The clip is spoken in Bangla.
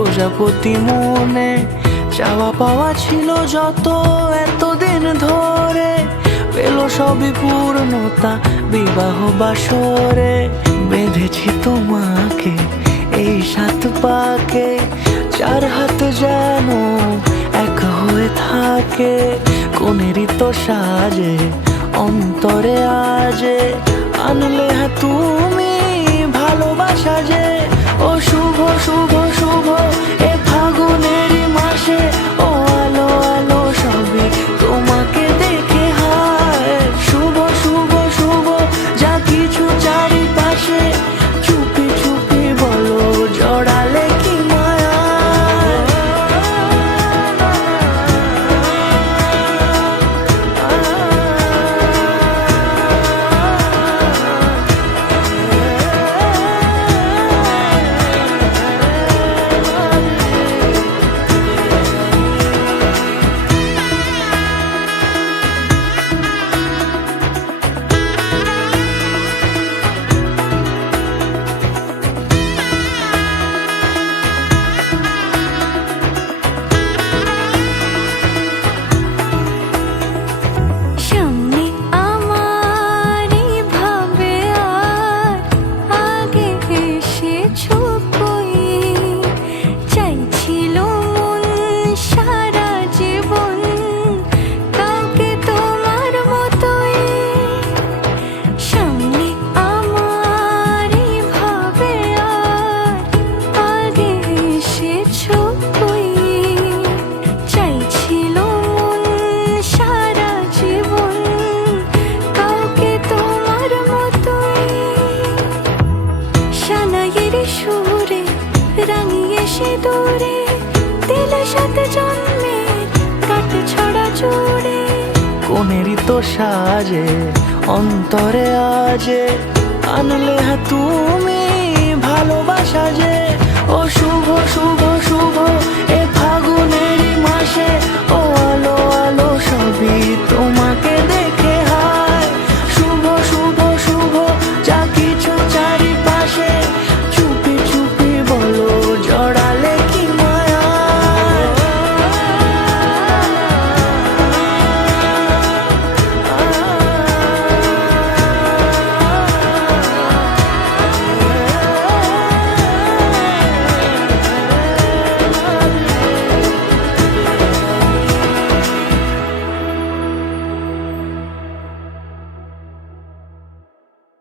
প্রজাপতি মনে চাওয়া পাওয়া ছিল যত এতদিন ধরে, পেল সবই পূর্ণতা বিবাহ বাসরে। বেঁধেছি তোমাকে এই 7 পাকে, 4 হাত যেন এক হয়ে থাকে। কোনেরই তো সাজে অন্তরে আজে আনলে তুমি ভালোবাসা যে। ও শুভ শুভ শুভ এ ফাগুনেরই মাসে, ও আলো আলো সবই তোমাকে দেখে হায়। শুভ শুভ শুভ যা কিছু চারিপাশে, চুপি চুপি বলো জড়ালে কি মায়া। সুরে রাঙিয়ে সে দূরে দিল 7 জন্মের কাট ছড়া জুড়ে। কোনেরই তো সাজে অন্তরে আজে আনলে তুমি